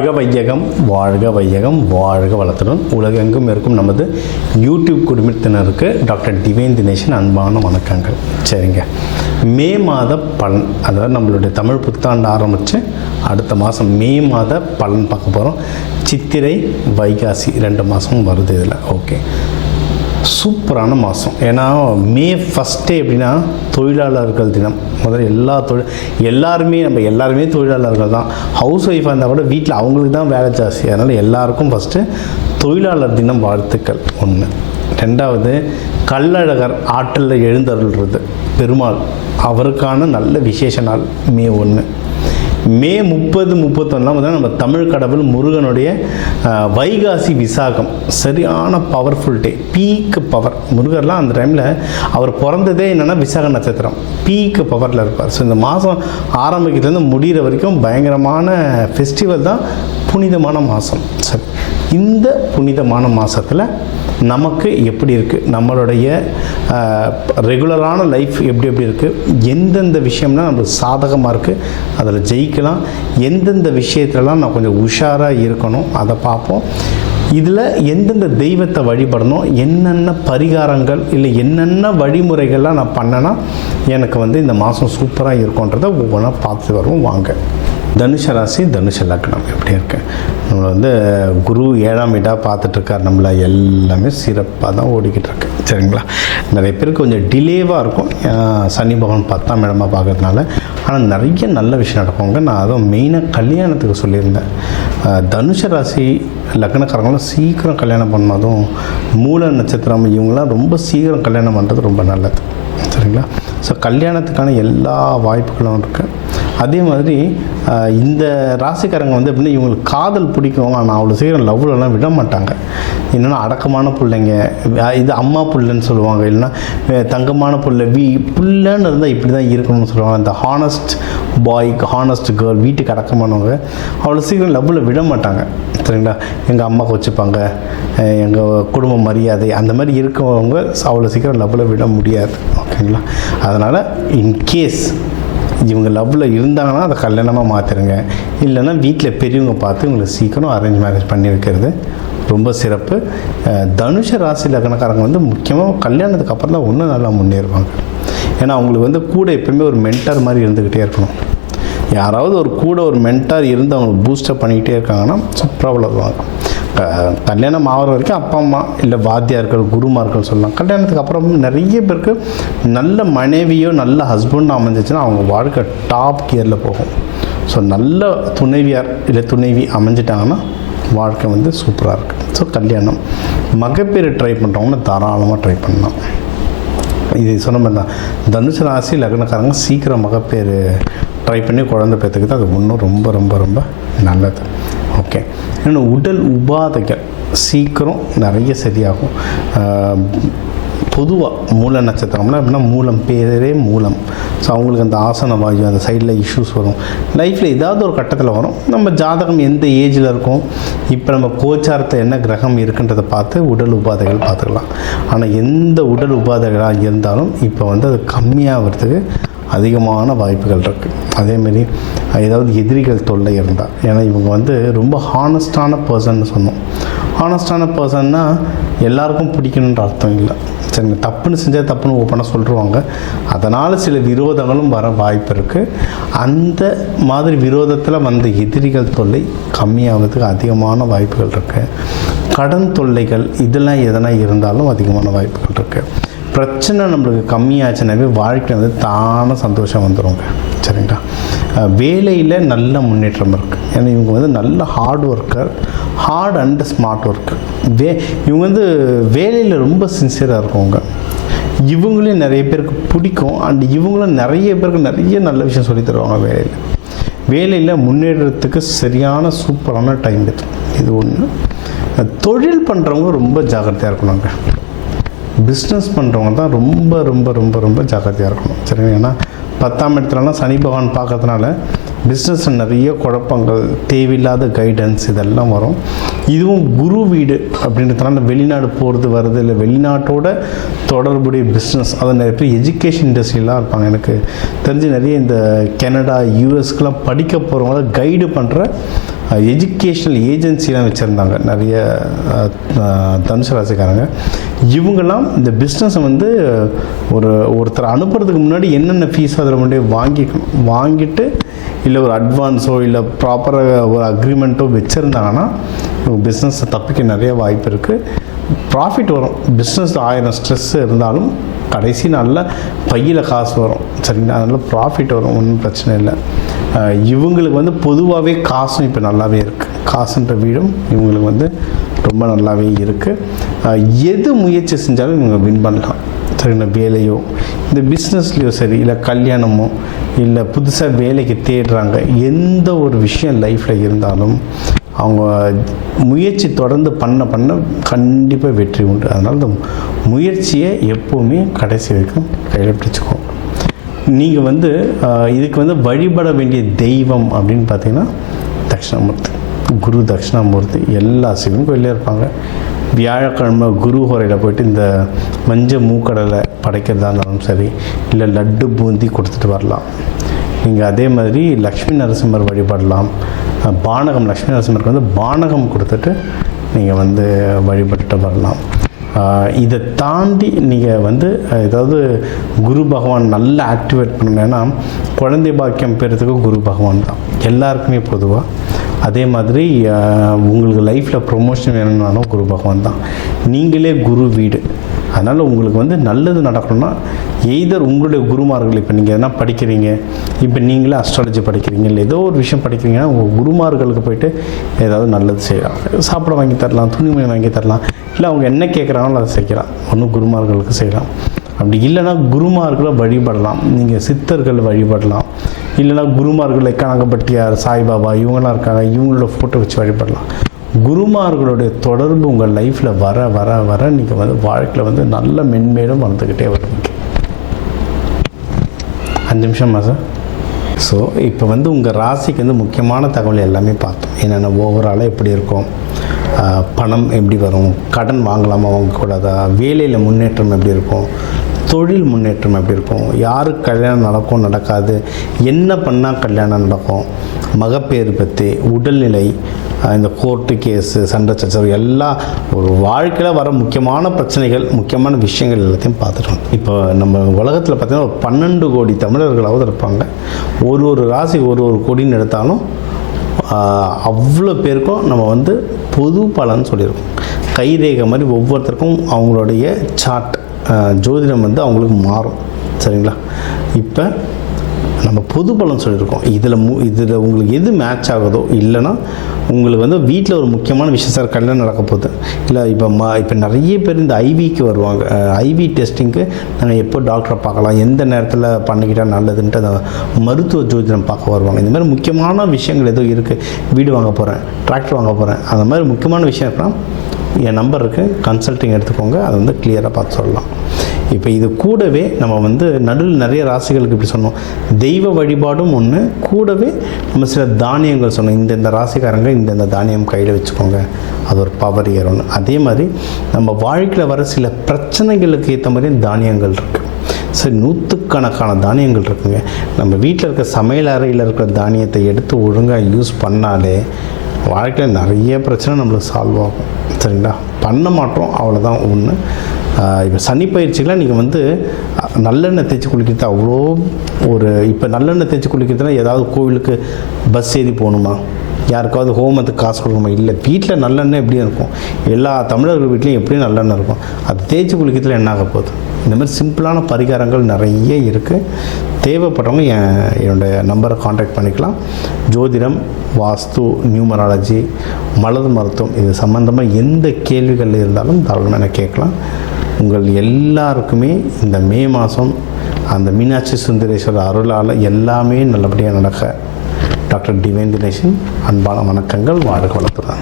வாழ்க வையகம் வாழ்க வளத்துடன் உலகெங்கும் இருக்கும் நமது யூடியூப் குடும்பத்தினருக்கு டாக்டர் டிவைன் தினேஷன் அன்பான வணக்கங்கள். சரிங்க, மே மாத பலன், அதாவது நம்மளுடைய தமிழ் புத்தாண்டு ஆரம்பித்து அடுத்த மாதம் மே மாத பலன் பார்க்க போகிறோம். சித்திரை வைகாசி 2 மாதமும் வருது இதில். ஓகே, சூப்பரான மாதம். ஏன்னா மே ஃபஸ்ட்டே எப்படின்னா தொழிலாளர்கள் தினம். முதல்ல எல்லாருமே தொழிலாளர்கள் தான். ஹவுஸ் ஒய்ஃபாக இருந்தால் கூட வீட்டில் அவங்களுக்கு தான் வேலை ஜாஸ்தி. அதனால் எல்லாருக்கும் ஃபஸ்ட்டு தொழிலாளர் தினம் வாழ்த்துக்கள் 1. 2வது கள்ளழகர் ஆற்றில் எழுந்தருள்றது பெருமாள், அவருக்கான நல்ல விசேஷ நாள் மே 1. மே 30, 31 நம்ம தமிழ் கடவுள் முருகனுடைய வைகாசி விசாகம், சரியான பவர்ஃபுல் டே, பீக் பவர். முருகர்லாம் அந்த டைமில் அவர் பிறந்ததே என்னென்னா விசாக நட்சத்திரம், பீக் பவரில் இருப்பார். ஸோ இந்த மாதம் ஆரம்பிக்கிறதுலேருந்து முடிகிற வரைக்கும் பயங்கரமான ஃபெஸ்டிவல் தான், புனிதமான மாதம். சரி, இந்த புனிதமான மாதத்தில் நமக்கு எப்படி இருக்குது, நம்மளுடைய ரெகுலரான லைஃப் எப்படி இருக்குது, எந்தெந்த விஷயம்னா நம்மளுக்கு சாதகமாக இருக்குது, அதில் ஜெயிக்கலாம், எந்தெந்த விஷயத்துலலாம் நான் கொஞ்சம் உஷாராக இருக்கணும் அதை பார்ப்போம். இதில் எந்தெந்த தெய்வத்தை வழிபடணும், என்னென்ன பரிகாரங்கள் இல்லை என்னென்ன வழிமுறைகள்லாம் நான் பண்ணேன்னா எனக்கு இந்த மாதம் சூப்பராக இருக்கும்ன்றதை ஒவ்வொன்றா பார்த்து வருவோம். வாங்க. தனுஷ ராசி, தனுஷ லக்னம் எப்படி இருக்கு? நம்மளை குரு 7ஆம் வீடாக பார்த்துட்ருக்கார். நம்மளை எல்லாமே சிறப்பாக தான் ஓடிக்கிட்டு இருக்கு. சரிங்களா, நிறைய பேருக்கு கொஞ்சம் டிலேவாக இருக்கும், சனி பகவான் 10ஆம் இடமாக பார்க்கறதுனால. ஆனால் நிறைய நல்ல விஷயம் நடக்குங்க. நான் அதுவும் மெயினாக கல்யாணத்துக்கு சொல்லியிருந்தேன். தனுஷ ராசி லக்னக்காரங்களும் சீக்கிரம் கல்யாணம் பண்ணணும். அதுவும் மூல நட்சத்திரம் இவங்களாம் ரொம்ப சீக்கிரம் கல்யாணம் பண்ணுறது ரொம்ப நல்லது. சரிங்களா, ஸோ கல்யாணத்துக்கான எல்லா வாய்ப்புகளும் இருக்குது. அதே மாதிரி இந்த ராசிக்காரங்க எப்படின்னா இவங்களுக்கு காதல் பிடிக்கும், ஆனால் அவ்வளோ சீக்கிரம் லவ்லலாம் விட மாட்டாங்க. என்னென்னா அடக்கமான பிள்ளைங்க, இது அம்மா புள்ளன்னு சொல்லுவாங்க, இல்லைன்னா தங்கமான புள்ள, புள்ளன்னு இருந்தால் இப்படி தான் இருக்கணும்னு சொல்லுவாங்க. இந்த ஹானஸ்ட் பாய், ஹானஸ்ட் கேர்ள், வீட்டுக்கு அடக்கமானவங்க அவ்வளோ சீக்கிரம் லவ்வில் விட மாட்டாங்க. சரிங்களா, எங்கள் அம்மாவுக்கு வச்சுப்பாங்க, எங்கள் குடும்ப மரியாதை அந்த மாதிரி இருக்கவங்க அவ்வளோ சீக்கிரம் லவ்வில் விட முடியாது. ஓகேங்களா, அதனால் இன்கேஸ் இவங்க லவ்வில் இருந்தாங்கன்னா அதை கல்யாணமாக மாற்றிடுங்க. இல்லைன்னா வீட்டில் பெரியவங்க பார்த்து இவங்களுக்கு சீக்கிரம் அரேஞ்ச் மேரேஜ் பண்ணி வைக்கிறது ரொம்ப சிறப்பு. தனுஷ ராசி லக்னக்காரங்க முக்கியமாக கல்யாணத்துக்கு அப்புறம் தான் இன்னும் நல்லா முன்னேறுவாங்க. ஏன்னா அவங்களுக்கு கூட எப்பவுமே ஒரு மென்டார் மாதிரி இருந்துக்கிட்டே இருக்கணும். யாராவது ஒரு மென்டார் இருந்து அவங்களுக்கு பூஸ்டப் பண்ணிக்கிட்டே இருக்காங்கன்னா சூப்பராக வளருவாங்க. கல்யாணம் ஆகிற வரைக்கும் அப்பா அம்மா இல்லை வாத்தியார்கள், குருமார்கள் சொல்லலாம். கல்யாணத்துக்கு அப்புறம் நிறைய பேருக்கு நல்ல மனைவியோ நல்ல ஹஸ்பண்ட் அமைஞ்சிச்சுன்னா அவங்க வாழ்க்கை டாப் கியரில் போகும். ஸோ நல்ல துணைவியார் இல்லை துணைவி அமைஞ்சிட்டாங்கன்னா வாழ்க்கை சூப்பராக இருக்குது. ஸோ கல்யாணம் மகப்பேறு ட்ரை பண்ணுறவங்கன்னா தாராளமாக ட்ரை பண்ணலாம். இது சொன்ன மாதிரி தான் தனுசு ராசி லக்னக்காரங்க சீக்கிரம் மகப்பேறு ட்ரை பண்ணி குழந்தை பெற்றுக்கிட்டு அது இன்னும் ரொம்ப ரொம்ப ரொம்ப நல்லது. ஓகே, இன்னொன்று உடல் உபாதைகள் சீக்கிரம் நிறைய சரியாகும். பொதுவாக மூல நட்சத்திரம்னா அப்படின்னா மூலம், பேரே மூலம். ஸோ அவங்களுக்கு அந்த ஆசன வாயு அந்த சைடில் இஷ்யூஸ் வரும். லைஃப்பில் ஏதாவது ஒரு கட்டத்தில் வரும். நம்ம ஜாதகம் எந்த ஏஜில் இருக்கும், இப்போ நம்ம கோச்சாரத்தில் என்ன கிரகம் இருக்குன்றதை பார்த்து உடல் உபாதைகள் பார்த்துக்கலாம். ஆனால் எந்த உடல் உபாதைகளாக இருந்தாலும் இப்போ அது கம்மியாகிறதுக்கு அதிகமான வாய்ப்புகள் இருக்குது. அதேமாரி ஏதாவது எதிரிகள் தொல்லை இருந்தால், ஏன்னா இவங்க ரொம்ப ஹானஸ்டான பர்சன்னு சொன்னோம். ஹானஸ்டான பர்சன்னா எல்லாருக்கும் பிடிக்கணுன்ற அர்த்தம் இல்லை. சரிங்க, தப்புன்னு செஞ்சால் தப்புன்னு ஓப்பனாக சொல்லிடுவாங்க. அதனால் சில விரோதங்களும் வர வாய்ப்பு இருக்குது. அந்த மாதிரி விரோதத்தில் வந்த எதிரிகள் தொல்லை கம்மியாகிறதுக்கு அதிகமான வாய்ப்புகள் இருக்குது. கடன் தொல்லைகள் இதெல்லாம் எதனா இருந்தாலும் அதிகமான வாய்ப்புகள் இருக்குது. பிரச்சனை நம்மளுக்கு கம்மியாச்சுனாவே வாழ்க்கை தானே சந்தோஷம் வந்துடுங்க. சரிங்களா, வேலையில் நல்ல முன்னேற்றம் இருக்குது. ஏன்னா இவங்க நல்ல hard worker, hard and smart worker. இவங்க வேலையில் ரொம்ப சின்சியராக இருக்கவங்க. இவங்களையும் நிறைய பேருக்கு பிடிக்கும். அண்ட் இவங்களும் நிறைய பேருக்கு நிறைய நல்ல விஷயம் சொல்லி தருவாங்க. வேலையில் முன்னேறத்துக்கு சரியான சூப்பரான டைம் இது ஒன்று. தொழில் பண்ணுறவங்க ரொம்ப ஜாக்கிரதையாக இருக்கணுங்க. பிஸ்னஸ் பண்ணுறவங்க தான் ரொம்ப ரொம்ப ரொம்ப ரொம்ப ஜாக்கிரதையாக இருக்கணும். சரிங்க, ஏன்னா 10ஆம் இடத்துலலாம் சனி பகவான் பார்க்கறதுனால பிஸ்னஸில் நிறைய குழப்பங்கள், தேவையில்லாத கைடன்ஸ் இதெல்லாம் வரும். இதுவும் குரு வீடு அப்படின்றதுனால வெளிநாடு போகிறது வருது, இல்லை வெளிநாட்டோட தொடர்புடைய பிஸ்னஸ், அது நிறைய பேர் எஜுகேஷன் இண்டஸ்ட்ரியெலாம் இருப்பாங்க. எனக்கு தெரிஞ்சு நிறைய இந்த கனடா, யூஎஸ்க்கெலாம் படிக்க போகிறவங்கள கைடு பண்ணுற எஜுகேஷ்னல் ஏஜென்சிலாம் வச்சுருந்தாங்க நிறைய தனுசு ராசிக்காரங்க. இவங்கெல்லாம் இந்த பிஸ்னஸை வந்து ஒருத்தர் அனுப்புறதுக்கு முன்னாடி என்னென்ன ஃபீஸ் அதில் முன்னாடி வாங்கிட்டு இல்லை ஒரு அட்வான்ஸோ இல்லை ப்ராப்பராக ஒரு அக்ரிமெண்ட்டோ வச்சுருந்தாங்கன்னா பிஸ்னஸை தப்பிக்க நிறைய வாய்ப்பு இருக்குது. ப்ராஃபிட் வரும். பிஸ்னஸ் 1000 ஸ்ட்ரெஸ் இருந்தாலும் கடைசி நாளில் பையில் காசு வரும். சரிங்களா? அதனால் ப்ராஃபிட் வரும், ஒன்றும் பிரச்சனை இல்லை. இவங்களுக்கு வந்து பொதுவாகவே காசும் இப்போ நல்லாவே இருக்குது. காசுன்ற வீடும் இவங்களுக்கு வந்து ரொம்ப நல்லாவே இருக்குது. எது முயற்சி செஞ்சாலும் இவங்க வின் பண்ணலாம். சரிங்களா? வேலையோ இந்த பிஸ்னஸ்லையோ சரி, இல்லை கல்யாணமோ, இல்லை புதுசாக வேலைக்கு தேடுறாங்க, எந்த ஒரு விஷயம் லைஃப்பில் இருந்தாலும் அவங்க முயற்சி தொடர்ந்து பண்ண கண்டிப்பாக வெற்றி உண்டு. அதனால் இந்த முயற்சியை எப்போவுமே கடைசி வரைக்கும் கையில் பிடிச்சிக்கும். நீங்கள் வந்து இதுக்கு வந்து வழிபட வேண்டிய தெய்வம் அப்படின்னு பார்த்தீங்கன்னா தட்சிணாமூர்த்தி, குரு தட்சிணாமூர்த்தி. எல்லா சிவன் கோயிலே இருப்பாங்க. வியாழக்கிழமை குரு ஹோரையில் போய்ட்டு இந்த மஞ்சள் மூக்கடலை படைக்கிறதா இருந்தாலும் சரி, இல்லை லட்டு பூந்தி கொடுத்துட்டு வரலாம். நீங்கள் அதே மாதிரி லக்ஷ்மி நரசிம்மர் வழிபடலாம். பானகம், லக்ஷ்மி நரசிம்மருக்கு வந்து பானகம் கொடுத்துட்டு நீங்கள் வந்து வழிபட்டு வரலாம். இதை தாண்டி நீங்கள் வந்து ஏதாவது குரு பகவான் நல்லா ஆக்டிவேட் பண்ணணுன்னா குழந்தை பாக்கியம் பெறதுக்கு குரு பகவான் தான் எல்லாருக்குமே பொதுவாக. அதே மாதிரி உங்களுக்கு லைஃப்பில் ப்ரொமோஷன் வேணும்னாலும் குரு பகவான் தான். நீங்களே குரு வீடு. அதனால் உங்களுக்கு வந்து நல்லது நடக்கணும்னா எய்தர் உங்களுடைய குருமார்கள், இப்போ நீங்கள் எதனா படிக்கிறீங்க, இப்போ நீங்களே அஸ்ட்ராலஜி படிக்கிறீங்க, இல்லை ஏதோ ஒரு விஷயம் படிக்கிறீங்கன்னா உங்கள் குருமார்களுக்கு போய்ட்டு ஏதாவது நல்லது செய்யலாம். சாப்பிட வாங்கி தரலாம், துணிமணி வாங்கி தரலாம், இல்லை அவங்க என்ன கேட்குறாங்களோ அதை செய்யலாம். ஒன்றும் குருமார்களுக்கு செய்யலாம். அப்படி இல்லைன்னா குருமார்களை வழிபடலாம். நீங்கள் சித்தர்கள் வழிபடலாம். இல்லைன்னா குருமார்கள் கனகப்பட்டியார், சாய்பாபா இவங்களாம் இருக்காங்க, இவங்களோட ஃபோட்டோ வச்சு வழிபடலாம். குருமார்களுடைய தொடர்பு உங்கள் லைஃப்பில் வர வர வர நீங்கள் வந்து வாழ்க்கையில் வந்து நல்ல மென்மேலும் வளர்ந்துக்கிட்டே வருவீங்க. 5 நிமிஷமா சார்? ஸோ இப்போ வந்து உங்கள் ராசிக்கு வந்து முக்கியமான தகவல் எல்லாமே பார்த்தோம். என்னென்ன ஓவராலாக எப்படி இருக்கும், பணம் எப்படி வரும், கடன் வாங்கலாமா வாங்கக்கூடாதா, வேலையில் முன்னேற்றம் எப்படி இருக்கும், தொழில் முன்னேற்றம் எப்படி இருக்கும், யாருக்கு கல்யாணம் நடக்கும் நடக்காது, என்ன பண்ணால் கல்யாணம் நடக்கும், மகப்பேறு பற்றி, உடல்நிலை, இந்த கோர்ட்டு கேஸு, சண்டை சச்சரவு, எல்லாம் ஒரு வாழ்க்கையில் வர முக்கியமான பிரச்சனைகள், முக்கியமான விஷயங்கள் எல்லாத்தையும் பார்த்துட்டோம். இப்போ நம்ம உலகத்தில் பார்த்திங்கன்னா ஒரு 12 கோடி தமிழர்களாவது இருப்பாங்க. ஒரு ராசி ஒரு கோடின்னு எடுத்தாலும் அவ்வளோ பேருக்கும் நம்ம வந்து பொது பலன் சொல்லியிருக்கோம். கைரேகை மாதிரி ஒவ்வொருத்தருக்கும் அவங்களுடைய சார்ட், ஜோதிடம் வந்து அவங்களுக்கு மாறும். சரிங்களா? இப்போ நம்ம பொது பலன் சொல்லியிருக்கோம். இதில் உங்களுக்கு எது மேட்ச் ஆகுதோ, இல்லைன்னா உங்களுக்கு வந்து வீட்டில் ஒரு முக்கியமான விஷயம், சார் கல்யாணம் நடக்க போகுது, இல்லை இப்போ நிறைய பேர் இந்த ஐவிக்கு வருவாங்க. ஐவி டெஸ்டிங்க்கு நாங்கள் எப்போ டாக்டரை பார்க்கலாம், எந்த நேரத்தில் பண்ணிக்கிட்டால் நல்லதுன்ட்டு அந்த மருத்துவ ஜோதிடம் பார்க்க வருவாங்க. இந்த மாதிரி முக்கியமான விஷயங்கள் ஏதோ இருக்குது, வீடு வாங்க போகிறேன், டிராக்டர் வாங்க போகிறேன், அந்த மாதிரி முக்கியமான விஷயம் இருக்குன்னா என் நம்பர் இருக்குது, கன்சல்ட்டிங் எடுத்துக்கோங்க. அதை வந்து கிளியராக பார்த்து சொல்லலாம். இப்போ இது கூடவே நம்ம வந்து நடுவில் நிறைய ராசிகளுக்கு இப்படி சொன்னோம், தெய்வ வழிபாடும் ஒன்று, கூடவே நம்ம சில தானியங்கள் சொன்னோம். இந்த ராசிக்காரங்க இந்த தானியம் கையில் வச்சுக்கோங்க, அது ஒரு பவர் ஏறும்னு. அதே மாதிரி நம்ம வாழ்க்கையில் வர சில பிரச்சனைகளுக்கு ஏற்ற மாதிரி தானியங்கள் இருக்குது. சரி, 100கணக்கான தானியங்கள் இருக்குங்க. நம்ம வீட்டில் இருக்க சமையல் அறையில் இருக்கிற தானியத்தை எடுத்து ஒழுங்காக யூஸ் பண்ணாலே வாழ்க்கையில் நிறைய பிரச்சனை நம்மளுக்கு சால்வ் ஆகும். சரிங்களா? பண்ண மாட்டோம், அவ்வளோதான் ஒன்று. இப்போ சனி பயிற்சிகளாக நீங்கள் வந்து நல்லெண்ணெய் தேய்ச்சி குளிக்கிறது அவ்வளோ இப்போ நல்லெண்ணெய் தேய்ச்சி குளிக்கிறதுனா ஏதாவது கோவிலுக்கு பஸ் ஏறி போகணுமா, யாருக்காவது ஹோமத்துக்கு காசு கொடுக்கணுமா? இல்லை, வீட்டில் நல்லெண்ணெய் எப்படியும் இருக்கும். எல்லா தமிழர்கள் வீட்லேயும் எப்படியும் நல்லெண்ணெய் இருக்கும். அது தேய்ச்சி குளிக்கிறதுல என்ன ஆக போகுது? இந்த மாதிரி சிம்பிளான பரிகாரங்கள் நிறைய இருக்குது. தேவைப்படுறவங்க என்னுடைய நம்பரை காண்டாக்ட் பண்ணிக்கலாம். ஜோதிடம், வாஸ்து, நியூமராலஜி, மலர் மருத்துவம், இது சம்மந்தமாக எந்த கேள்விகள் இருந்தாலும் தாராளமாக எனக்கு கேட்கலாம். உங்கள் எல்லாருக்குமே இந்த மே மாதம் அந்த மீனாட்சி சுந்தரேஸ்வரர் அருளால் எல்லாமே நல்லபடியாக நடக்க டாக்டர் டிவைன் தினேஷன் அன்பான வணக்கங்கள். வாழ்க வளத்துடன்.